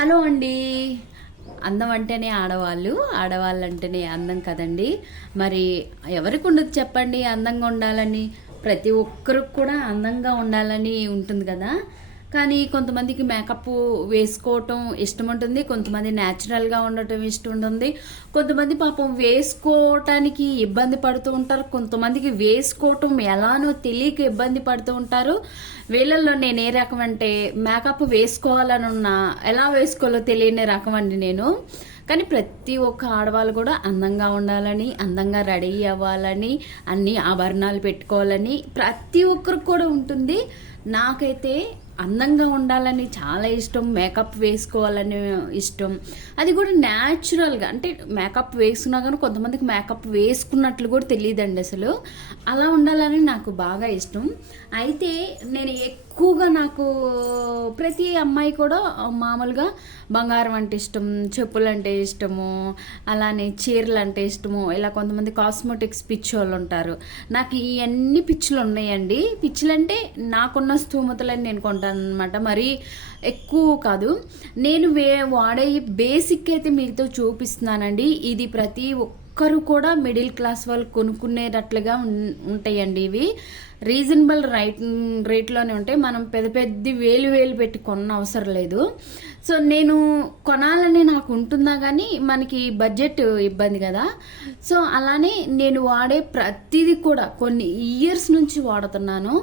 Hello అండి. అందం అంటేనే ఆడవాళ్ళు ఆడవాళ్ళు అంటేనే అందం కదండి. మరి ఎవరికి ఉండదు చెప్పండి అందంగా ఉండాలని? ప్రతి ఒక్కరికి కూడా అందంగా ఉండాలని ఉంటుంది కదా. కానీ కొంతమందికి మేకప్ వేసుకోవటం ఇష్టం ఉంటుంది కొంతమంది న్యాచురల్గా ఉండటం ఇష్టం ఉంటుంది కొంతమంది పాపం వేసుకోవటానికి ఇబ్బంది పడుతూ ఉంటారు కొంతమందికి వేసుకోవటం ఎలానో తెలియక ఇబ్బంది పడుతూ ఉంటారు. వీళ్ళల్లో నేను ఏ రకం అంటే మేకప్ వేసుకోవాలనున్నా ఎలా వేసుకోవాలో తెలియని రకం అండి నేను. కానీ ప్రతి ఒక్క ఆడవాళ్ళు కూడా అందంగా ఉండాలని అందంగా రెడీ అవ్వాలని అన్ని ఆభరణాలు పెట్టుకోవాలని ప్రతి ఒక్కరికి కూడా ఉంటుంది. నాకైతే అందంగా ఉండాలని చాలా ఇష్టం మేకప్ వేసుకోవాలని ఇష్టం. అది కూడా న్యాచురల్గా అంటే మేకప్ వేసుకున్నా కానీ కొంతమందికి మేకప్ వేసుకున్నట్లు కూడా తెలియదండి అసలు. అలా ఉండాలని నాకు బాగా ఇష్టం. అయితే నేను ఎక్కువగా నాకు ప్రతి అమ్మాయి కూడా మామూలుగా బంగారం అంటే ఇష్టం చెప్పులు అంటే ఇష్టము అలానే చీరలు అంటే ఇష్టము ఇలా కొంతమంది కాస్మెటిక్స్ పిచ్చోళ్ళు ఉంటారు. నాకు ఇవన్నీ పిచ్చులు ఉన్నాయండి. పిచ్చులు అంటే నాకున్న స్థూమతలని నేను కొంటాను అనమాట మరి ఎక్కువ కాదు. నేను వే వాడే బేసిక్ అయితే మీతో చూపిస్తున్నానండి. ఇది ప్రతి ఒక్కరు కూడా మిడిల్ క్లాస్ వాళ్ళు కొనుక్కునేటట్లుగా ఉంటాయండి ఇవి. రీజనబుల్ రైట్ రేట్లోనే ఉంటాయి. మనం పెద్ద పెద్ద వేలు వేలు పెట్టి కొన్న అవసరం లేదు. సో నేను కొనాలని నాకు ఉంటుందా కానీ మనకి బడ్జెట్ ఇబ్బంది కదా. సో అలానే నేను వాడే ప్రతిదీ కూడా కొన్ని ఇయర్స్ నుంచి వాడుతున్నాను.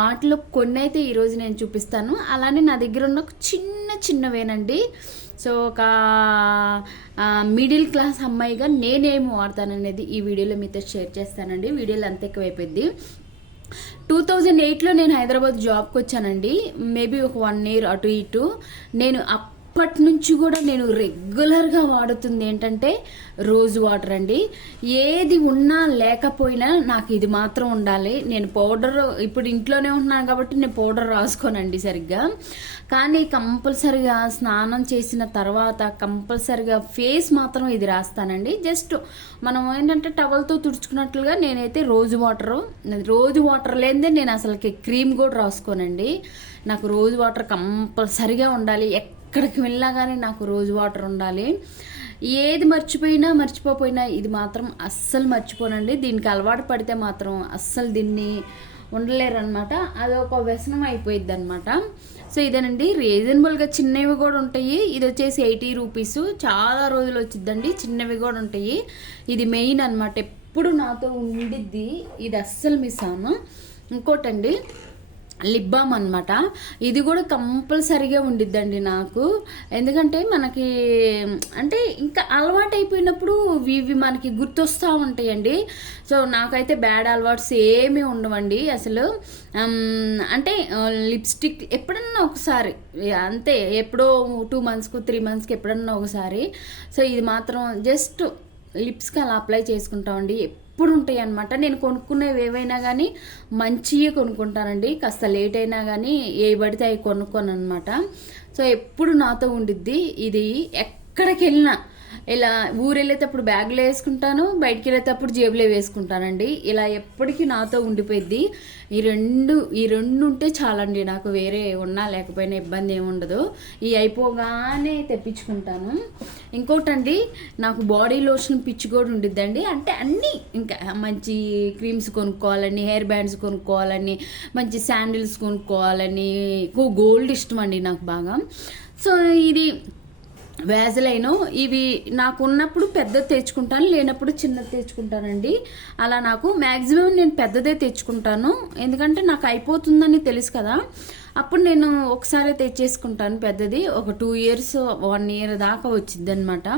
వాటిలో కొన్ని అయితే ఈరోజు నేను చూపిస్తాను. అలానే నా దగ్గర ఉన్న చిన్న చిన్నవేనండి సో ఒక మిడిల్ క్లాస్ అమ్మాయిగా నేనేమి వాడతాననేది ఈ వీడియోలో మీతో షేర్ చేస్తానండి. వీడియోలో అంత ఎక్కువైపోయింది. టూ థౌజండ్ ఎయిట్లో నేను హైదరాబాద్ జాబ్కి వచ్చానండి మేబీ ఒక వన్ ఇయర్ అటు ఇటు. నేను అప్ అప్పటి నుంచి కూడా నేను రెగ్యులర్గా వాడుతుంది ఏంటంటే రోజ్ వాటర్ అండి. ఏది ఉన్నా లేకపోయినా నాకు ఇది మాత్రం ఉండాలి. నేను పౌడర్ ఇప్పుడు ఇంట్లోనే ఉంటున్నాను కాబట్టి నేను పౌడర్ రాసుకోనండి సరిగ్గా. కానీ కంపల్సరిగా స్నానం చేసిన తర్వాత కంపల్సరిగా ఫేస్ మాత్రం ఇది రాస్తానండి. జస్ట్ మనం ఏంటంటే టవల్తో తుడుచుకున్నట్లుగా నేనైతే రోజు వాటర్ రోజు వాటర్ లేనిదే నేను అసలుకి క్రీమ్ కూడా రాసుకోనండి. నాకు రోజు వాటర్ కంపల్సరిగా ఉండాలి. ఎక్కడికి వెళ్ళినా కానీ నాకు రోజు వాటర్ ఉండాలి. ఏది మర్చిపోయినా మర్చిపోపోయినా ఇది మాత్రం అస్సలు మర్చిపోనండి. దీనికి అలవాటు పడితే మాత్రం అస్సలు దీన్ని ఉండలేరు అనమాట అది ఒక వ్యసనం అయిపోయింది అనమాట సో ఇదేనండి. రీజనబుల్గా చిన్నవి కూడా ఉంటాయి. ఇది వచ్చేసి ఎయిటీ రూపీస్. చాలా రోజులు వచ్చిద్దండి. చిన్నవి కూడా ఉంటాయి. ఇది మెయిన్ అనమాట ఎప్పుడు నాతో ఉండిద్ది. ఇది అస్సలు మిస్ అవ్వను. ఇంకోటండి. లిప్ బామ్ అనమాట ఇది కూడా కంపల్సరీగా ఉండిద్దండి నాకు. ఎందుకంటే మనకి అంటే ఇంకా అలవాటు అయిపోయినప్పుడు ఇవి మనకి గుర్తొస్తూ ఉంటాయండి. సో నాకైతే బ్యాడ్ అలవాట్స్ ఏమీ ఉండవండి అసలు. అంటే లిప్స్టిక్ ఎప్పుడన్నా ఒకసారి అంతే ఎప్పుడో టూ మంత్స్కు త్రీ మంత్స్కి ఎప్పుడన్నా ఒకసారి. సో ఇది మాత్రం జస్ట్ లిప్స్కి అలా అప్లై చేసుకుంటామండి. ఎప్పుడు ఉంటాయి అనమాట నేను కొనుక్కునేవి ఏవైనా కానీ మంచివి కొనుక్కుంటానండి. కాస్త లేట్ అయినా కానీ ఏ పడితే అవి కొనుక్కోను అనమాట సో ఎప్పుడు నాతో ఉండిద్ది. ఇది ఎక్కడికి వెళ్ళినా ఇలా ఊరు వెళ్ళేటప్పుడు బ్యాగ్లో వేసుకుంటాను బయటికి వెళ్ళేటప్పుడు జేబులో వేసుకుంటానండి. ఇలా ఎప్పటికీ నాతో ఉండిపోయిద్ది. ఈ రెండు ఈ రెండు ఉంటే చాలండి నాకు వేరే ఉన్నా లేకపోయినా ఇబ్బంది ఏముండదు ఈ అయిపోగానే తెప్పించుకుంటాను. ఇంకోటండి నాకు బాడీ లోషన్ పిచ్చి కూడా ఉండిద్దండి. అంటే అన్నీ ఇంకా మంచి క్రీమ్స్ కొనుక్కోవాలని హెయిర్ బ్యాండ్స్ కొనుక్కోవాలని మంచి శాండిల్స్ కొనుక్కోవాలని ఎక్కువ గోల్డ్ ఇష్టం అండి నాకు బాగా. సో ఇది వ్యాజలైను ఇవి నాకు ఉన్నప్పుడు పెద్దది తెచ్చుకుంటాను లేనప్పుడు చిన్నది తెచ్చుకుంటానండి. అలా నాకు మ్యాక్సిమం నేను పెద్దదే తెచ్చుకుంటాను. ఎందుకంటే నాకు అయిపోతుందని తెలుసు కదా. అప్పుడు నేను ఒకసారి తెచ్చేసుకుంటాను పెద్దది. ఒక టూ ఇయర్స్ వన్ ఇయర్ దాకా వచ్చింది అనమాట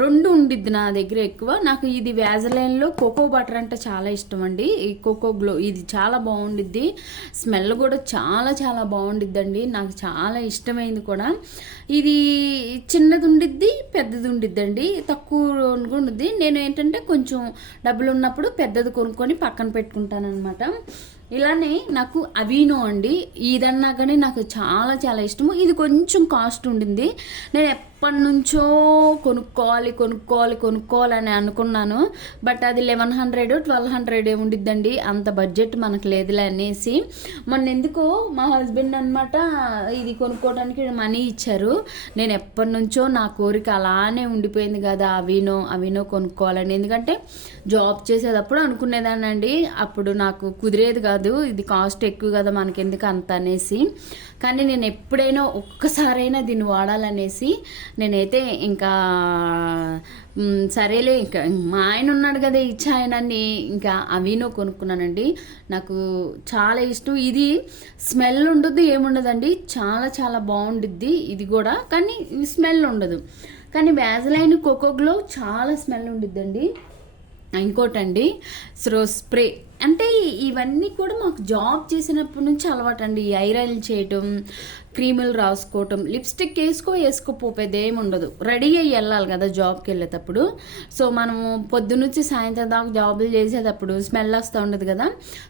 రెండు ఉండిద్ది నా దగ్గర ఎక్కువ. నాకు ఇది వ్యాజలైన్లో కోకో బటర్ అంటే చాలా ఇష్టం అండి. ఈ కోకో గ్లో ఇది చాలా బాగుండిద్ది. స్మెల్ కూడా చాలా చాలా బాగుండిద్దండి. నాకు చాలా ఇష్టమైంది కూడా. ఇది చిన్నది ఉండిద్ది పెద్దది ఉండిద్దండి. తక్కువ ఉండిద్ది. నేను ఏంటంటే కొంచెం డబ్బులు ఉన్నప్పుడు పెద్దది కొనుక్కొని పక్కన పెట్టుకుంటాను అనమాట ఇలానే నాకు అవీనో అండి. ఇదన్నా కానీ నాకు చాలా చాలా ఇష్టము. ఇది కొంచెం కాస్ట్ ఉండింది. నేను ఎప్పటి నుంచో కొనుక్కోవాలి కొనుక్కోవాలి కొనుక్కోవాలని అనుకున్నాను. బట్ అది లెవెన్ హండ్రెడ్ ట్వెల్వ్ హండ్రెడ్ ఉండిద్దండి. అంత బడ్జెట్ మనకు లేదులే అనేసి. మొన్న ఎందుకు మా హస్బెండ్ అనమాట ఇది కొనుక్కోవడానికి మనీ ఇచ్చారు. నేను ఎప్పటి నుంచో నా కోరిక అలానే ఉండిపోయింది కదా అవినో అవినో కొనుక్కోవాలని. ఎందుకంటే జాబ్ చేసేటప్పుడు అనుకునేదానండి అప్పుడు నాకు కుదిరేది కాదు ఇది కాస్ట్ ఎక్కువ కదా మనకి ఎందుకు అంత అనేసి. కానీ నేను ఎప్పుడైనా ఒక్కసారైనా దీన్ని వాడాలనేసి నేనైతే ఇంకా సరేలే ఇంకా మా ఆయన ఉన్నాడు కదా ఇచ్చాయనని ఇంకా అవినో కొనుక్కున్నానండి. నాకు చాలా ఇష్టం. ఇది స్మెల్ ఉండదు ఏముండదండి. చాలా చాలా బాగుండిద్ది ఇది కూడా. కానీ స్మెల్ ఉండదు. కానీ వ్యాజలైన్ కోకోగ్లో చాలా స్మెల్ ఉండిద్దండి. ఇంకోటండి స్రో స్ప్రే అంటే ఇవన్నీ కూడా మాకు జాబ్ చేసినప్పటి నుంచి అలవాటు అండి ఐరన్ చేయటం క్రీములు రాసుకోవటం లిప్స్టిక్ వేసుకో వేసుకోపోయేది ఏమి ఉండదు. రెడీ అయ్యి వెళ్ళాలి కదా జాబ్కి వెళ్ళేటప్పుడు. సో మనము పొద్దునుంచి సాయంత్రం దాకా జాబులు చేసేటప్పుడు స్మెల్ వస్తూ ఉండదు కదా.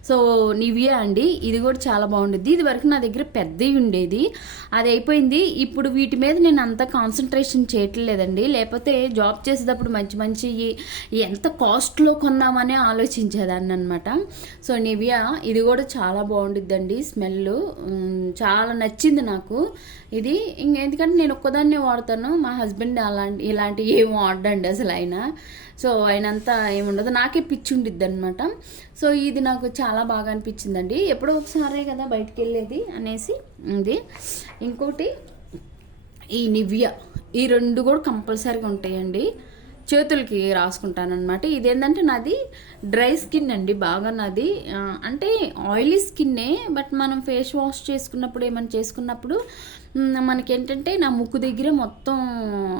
సో నివియా అండి ఇది కూడా చాలా బాగుండేది ఇది వరకు నా దగ్గర పెద్దవి ఉండేది. అది అయిపోయింది. ఇప్పుడు వీటి మీద నేను అంత కాన్సన్ట్రేషన్ చేయట్లేదండి. లేకపోతే జాబ్ చేసేటప్పుడు మంచి మంచి ఎంత కాస్ట్లో కొన్నామని ఆలోచించేదాన్ని అనమాట సో నివియా ఇది కూడా చాలా బాగుండిద్దండి స్మెల్ చాలా నచ్చింది నాకు. నాకు. ఇది ఎందుకంటే నేను ఒక్కదాన్నే వాడతాను. మా హస్బెండ్ అలాంటి ఇలాంటివి ఏం వాడండి అసలు ఆయన సో ఆయనంతా ఏముండదు. నాకే పిచ్చి ఉండిద్ది అనమాట సో ఇది నాకు చాలా బాగా అనిపించిందండి. ఎప్పుడో ఒకసారే కదా బయటికి వెళ్ళేది అనేసి ఇది ఇంకోటి ఈ నివ్య. ఈ రెండు కూడా కంపల్సరీగా ఉంటాయండి. చేతులకి రాసుకుంటాను అనమాట ఇదేంటంటే నాది డ్రై స్కిన్ అండి బాగా నాది. అంటే ఆయిలీ స్కిన్నే బట్ మనం ఫేస్ వాష్ చేసుకున్నప్పుడు ఏమైనా చేసుకున్నప్పుడు మనకేంటంటే నా ముక్కు దగ్గర మొత్తం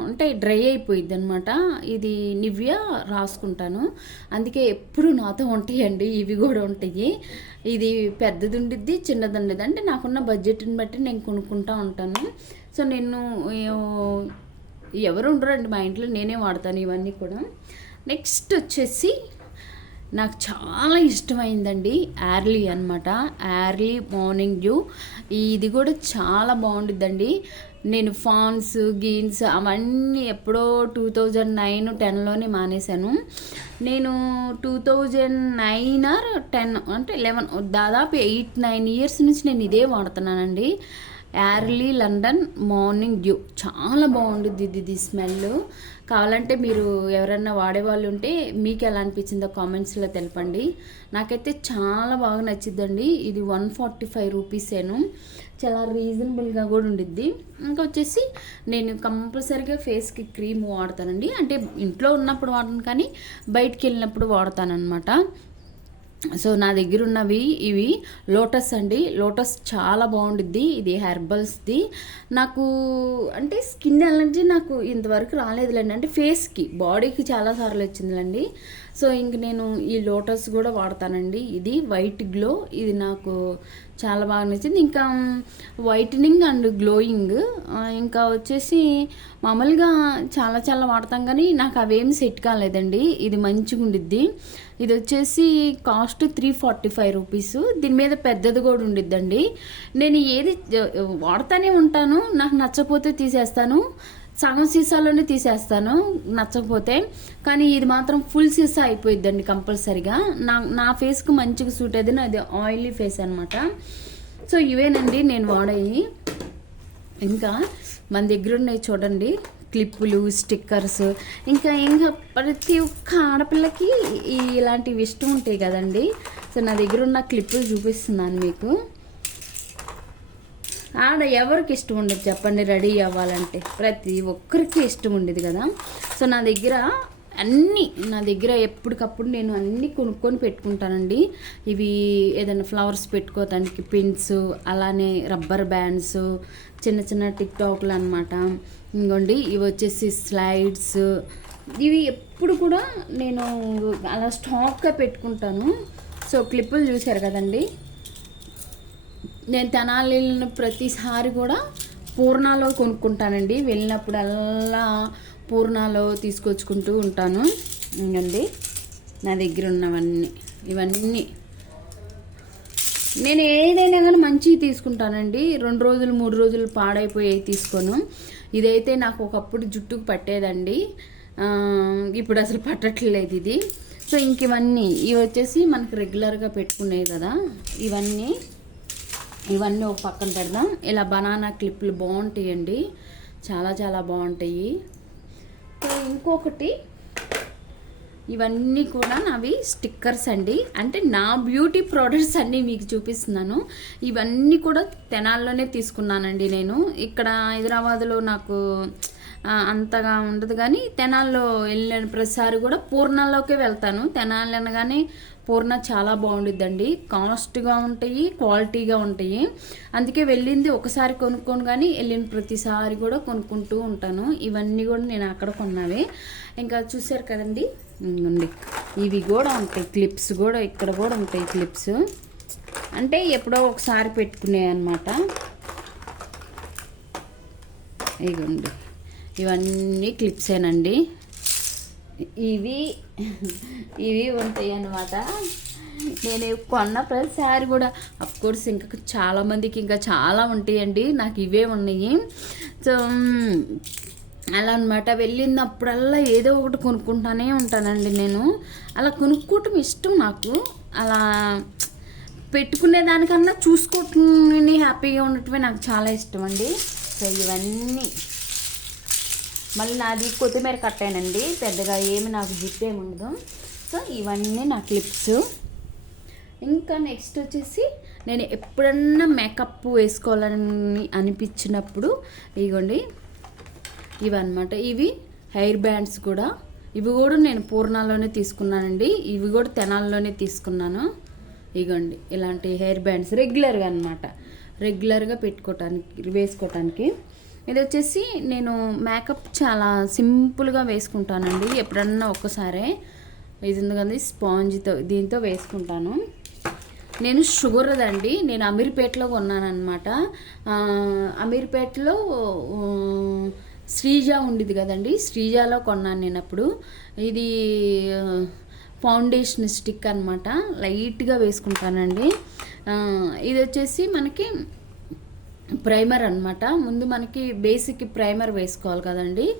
అంటే డ్రై అయిపోయింది అనమాట ఇది నివ్య రాసుకుంటాను. అందుకే ఎప్పుడు నాతో ఉంటాయండి ఇవి కూడా ఉంటాయి. ఇది పెద్దది ఉండిద్ది చిన్నది ఉండిద్ది అంటే నాకున్న బడ్జెట్ని బట్టి నేను కొనుక్కుంటా ఉంటాను. సో నేను ఎవరు ఉండరండి మా ఇంట్లో నేనే వాడతాను ఇవన్నీ కూడా. నెక్స్ట్ వచ్చేసి నాకు చాలా ఇష్టమైందండి యార్లీ అనమాట యార్లీ మార్నింగ్ డ్యూ. ఇది కూడా చాలా బాగుంటుందండి నేను ఫాన్స్ గీన్స్ అవన్నీ ఎప్పుడో టూ థౌజండ్ నైన్ టెన్లోనే మానేశాను. నేను two thousand nine or ten అంటే లెవెన్ దాదాపు ఎయిట్ నైన్ ఇయర్స్ నుంచి నేను ఇదే వాడుతున్నానండి. యార్లీ లండన్ మార్నింగ్ డ్యూ చాలా బాగుండుద్ది ఇది ఇది స్మెల్ కావాలంటే మీరు ఎవరైనా వాడేవాళ్ళు ఉంటే మీకు ఎలా అనిపించిందో కామెంట్స్లో తెలపండి. నాకైతే చాలా బాగా నచ్చిద్దండి. ఇది వన్ ఫార్టీ ఫైవ్ రూపీసేను చాలా రీజనబుల్గా కూడా ఉండిద్ది. ఇంకా వచ్చేసి నేను కంపల్సరీగా ఫేస్కి క్రీమ్ వాడతానండి. అంటే ఇంట్లో ఉన్నప్పుడు వాడను కానీ బయటికి వెళ్ళినప్పుడు వాడతానమాట సో నా దగ్గర ఉన్నవి ఇవి లోటస్ అండి. లోటస్ చాలా బాగుండిద్ది. ఇది హెర్బల్స్ది. నాకు అంటే స్కిన్ ఎలర్జీ నాకు ఇంతవరకు రాలేదులేండి. అంటే ఫేస్కి బాడీకి చాలా సార్లు వచ్చిందిలేండి. సో ఇంక నేను ఈ లోటస్ కూడా వాడతానండి. ఇది వైట్ గ్లో. ఇది నాకు చాలా బాగా నచ్చింది. ఇంకా వైటనింగ్ అండ్ గ్లోయింగ్ ఇంకా వచ్చేసి మామూలుగా చాలా చాలా వాడతాం కానీ నాకు అవేమి సెట్ కాలేదండి. ఇది మంచిగా ఉండిద్ది. ఇది వచ్చేసి cost three forty five rupees. దీని మీద పెద్దది కూడా ఉండిద్దండి. నేను ఏది వాడతానే వాడుతూనే ఉంటాను. నాకు నచ్చపోతే తీసేస్తాను. సగం సీసాలోనే తీసేస్తాను నచ్చకపోతే. కానీ ఇది మాత్రం ఫుల్ సీసా అయిపోయిద్దండి కంపల్సరిగా. నా నా ఫేస్కి మంచిగా సూట్ అయింది నాది ఆయిలీ ఫేస్ అనమాట సో ఇవేనండి నేను వాడేవి ఇంకా మన దగ్గర ఉన్నాయి చూడండి క్లిప్పులు స్టిక్కర్స్. ఇంకా ఇంకా ప్రతి ఒక్క ఆడపిల్లకి ఇలాంటివి ఇష్టం ఉంటాయి కదండి. సో నా దగ్గర ఉన్న క్లిప్పులు చూపిస్తున్నాను మీకు. ఆడ ఎవరికి ఇష్టం ఉండదు చెప్పండి రెడీ అవ్వాలంటే. ప్రతి ఒక్కరికి ఇష్టం ఉండేది కదా. సో నా దగ్గర అన్నీ నా దగ్గర ఎప్పటికప్పుడు నేను అన్నీ కొనుక్కొని పెట్టుకుంటానండి. ఇవి ఏదైనా ఫ్లవర్స్ పెట్టుకోవటానికి పిన్స్ అలానే రబ్బర్ బ్యాండ్స్ చిన్న చిన్న టిక్ టాక్లు అనమాట ఇంకోండి ఇవి వచ్చేసి స్లైడ్స్. ఇవి ఎప్పుడు కూడా నేను అలా స్టాక్గా పెట్టుకుంటాను. సో క్లిప్పులు చూశారు కదండి. నేను తెనాలి వెళ్ళిన ప్రతిసారి కూడా పూర్ణాలో కొనుక్కుంటానండి. వెళ్ళినప్పుడల్లా పూర్ణాలో తీసుకొచ్చుకుంటూ ఉంటాను. ఇంకండి నా దగ్గర ఉన్నవన్నీ ఇవన్నీ. నేను ఏదైనా కానీ మంచివి తీసుకుంటానండి. రెండు రోజులు మూడు రోజులు పాడైపోయేవి తీసుకోను. ఇదైతే నాకు ఒకప్పుడు జుట్టుకు పట్టేదండి. ఇప్పుడు అసలు పట్టట్లేదు ఇది. సో ఇంక ఇవన్నీ ఇవి వచ్చేసి మనకు రెగ్యులర్గా పెట్టుకునేవి కదా. ఇవన్నీ ఇవన్నీ ఒక పక్కన పెడదాం. ఇలా బనానా క్లిప్లు బాగుంటాయండి. చాలా చాలా బాగుంటాయి. ఇంకొకటి ఇవన్నీ కూడా నావి స్టిక్కర్స్ అండి. అంటే నా బ్యూటీ ప్రోడక్ట్స్ అన్నీ మీకు చూపిస్తున్నాను. ఇవన్నీ కూడా తెనాల్లోనే తీసుకున్నానండి నేను. ఇక్కడ హైదరాబాద్లో నాకు అంతగా ఉండదు. కానీ తెనాల్లో వెళ్ళిన ప్రతిసారి కూడా పూర్ణలోకే వెళ్తాను. తెనాలి అనగానే పూర్ణ చాలా బాగుండిద్దండి. కాస్ట్గా ఉంటాయి క్వాలిటీగా ఉంటాయి. అందుకే వెళ్ళింది ఒకసారి కొనుక్కోను కానీ వెళ్ళిన ప్రతిసారి కూడా కొనుక్కుంటూ ఉంటాను. ఇవన్నీ కూడా నేను అక్కడ కొన్నావి. ఇంకా చూసారు కదండి? ఉంది ఇవి కూడా ఉంటాయి. క్లిప్స్ కూడా ఇక్కడ కూడా ఉంటాయి క్లిప్స్. అంటే ఎప్పుడో ఒకసారి పెట్టుకునేవి అనమాట ఇగోండి. ఇవన్నీ క్లిప్సేనండి. ఇవి ఇవి ఉంటాయి అన్నమాట. నేను కొన్న ప్రతిసారి కూడా కోర్స్ ఇంకా చాలామందికి ఇంకా చాలా ఉంటాయండి. నాకు ఇవే ఉన్నాయి. సో అలా అనమాట వెళ్ళినప్పుడల్లా ఏదో ఒకటి కొనుక్కుంటానే ఉంటానండి నేను. అలా కొనుక్కోవటం ఇష్టం నాకు. అలా పెట్టుకునే దానికన్నా చూసుకోవటం హ్యాపీగా ఉండటమే నాకు చాలా ఇష్టం అండి సో ఇవన్నీ. మళ్ళీ నాది కొత్తిమీర కట్టానండి పెద్దగా ఏమి నాకు జిప్ ఏమి ఉండదు. సో ఇవన్నీ నా క్లిప్స్. ఇంకా నెక్స్ట్ వచ్చేసి నేను ఎప్పుడన్నా మేకప్ వేసుకోవాలని అనిపించినప్పుడు ఇగోండి. ఇవి ఇవి హెయిర్ బ్యాండ్స్ కూడా. ఇవి కూడా నేను పూర్ణాలోనే తీసుకున్నానండి. ఇవి కూడా తెనాల్లోనే తీసుకున్నాను. ఇగోండి. ఇలాంటి హెయిర్ బ్యాండ్స్ రెగ్యులర్గా అనమాట రెగ్యులర్గా పెట్టుకోవటానికి వేసుకోవటానికి ఇది వచ్చేసి నేను మేకప్ చాలా సింపుల్గా వేసుకుంటానండి. ఎప్పుడన్నా ఒక్కసారే. ఇది ఉంది కదా స్పాంజ్తో దీంతో వేసుకుంటాను. నేను షుగర్ అండి నేను అమీర్పేటలో కొన్నానమాట అమీర్పేటలో శ్రీజ ఉండిది కదండి. శ్రీజాలో కొన్నాను నేను అప్పుడు ఇది ఫౌండేషన్ స్టిక్ అనమాట లైట్గా వేసుకుంటానండి. ఇది వచ్చేసి మనకి ప్రైమర్ అన్నమాట. ముందు మనకి బేసిక్ ప్రైమర్ వేసుకోవాలి కదండి.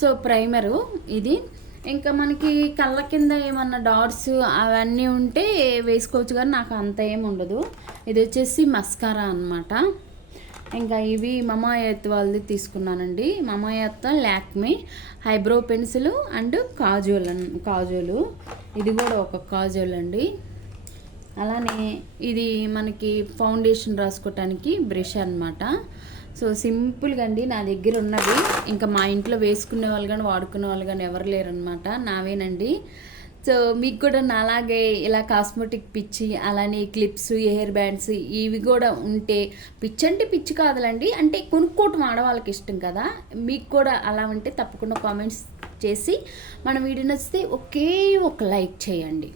సో ప్రైమరు ఇది. ఇంకా మనకి కళ్ళ కింద ఏమన్నా డాట్స్ అవన్నీ ఉంటే వేసుకోవచ్చు కానీ నాకు అంత ఏం ఉండదు. ఇది వచ్చేసి మస్కారా అన్నమాట. ఇంకా ఇవి మమాయత్ వాళ్ళది తీసుకున్నానండి. Mamaearth Lakme eyebrow pencil and kajal అన్ కాజోలు. ఇది కూడా ఒక కాజోల్ అండి అలానే ఇది మనకి ఫౌండేషన్ రాసుకోవటానికి బ్రష్ అన్నమాట. సో సింపుల్గా అండి నా దగ్గర ఉన్నవి ఇంకా మా ఇంట్లో వేసుకునే వాళ్ళు కానీ వాడుకునే వాళ్ళు కానీ ఎవరు లేరనమాట నావేనండి. సో మీకు కూడా నాలాగే ఇలా కాస్మెటిక్ పిచ్చి అలానే క్లిప్స్ హెయిర్ బ్యాండ్స్ ఇవి కూడా ఉంటే పిచ్చి అంటే పిచ్చి కాదులండి. అంటే కొనుక్కోవటం ఆడవాళ్ళకి ఇష్టం కదా. మీకు కూడా అలా ఉంటే తప్పకుండా కామెంట్స్ చేసి మన వీడియో నచ్చితే ఒకే ఒక లైక్ చేయండి.